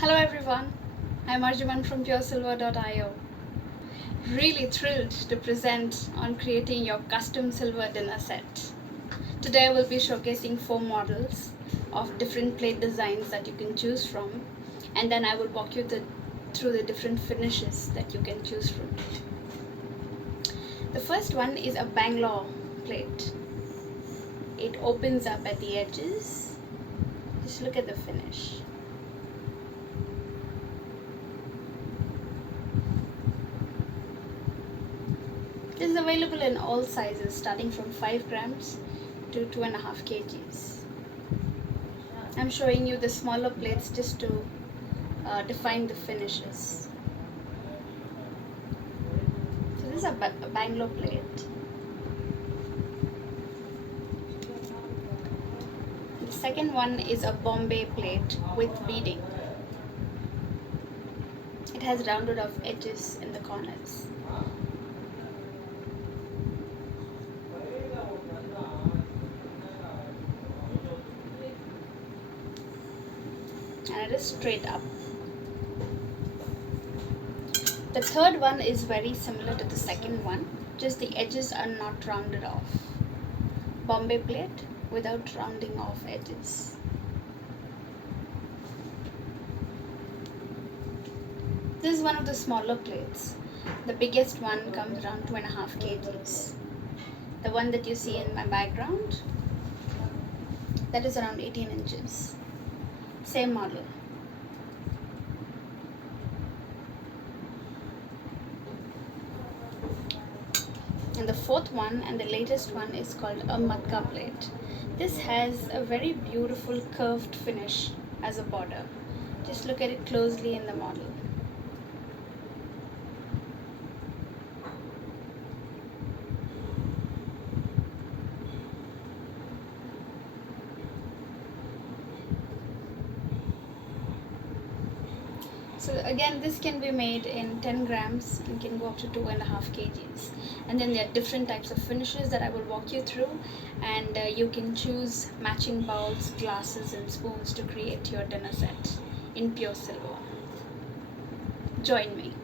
Hello everyone, I'm Arjuman from PureSilver.io. Really thrilled to present on creating your custom silver dinner set. Today we'll be showcasing 4 models of different plate designs that you can choose from, and then I will walk you through the different finishes that you can choose from. The first one is a Bangalore plate. It opens up at the edges. Just look at the finish. This is available in all sizes starting from 5 grams to 2.5 kgs. I'm showing you the smaller plates just to define the finishes. So this is a Bangalore plate. The second one is a Bombay plate with beading. It has rounded off edges in the corners. And it is straight up. The third one is very similar to the second one, just the edges are not rounded off. Bombay plate without rounding off edges. This is one of the smaller plates. The biggest one comes around 2.5 kgs. The one that you see in my background, that is around 18 inches. Same model. And the fourth one and the latest one is called a matka plate. This has a very beautiful curved finish as a border. Just look at it closely in the model. So again, this can be made in 10 grams and can go up to 2.5 kgs. And then there are different types of finishes that I will walk you through, and you can choose matching bowls, glasses and spoons to create your dinner set in pure silver. Join me.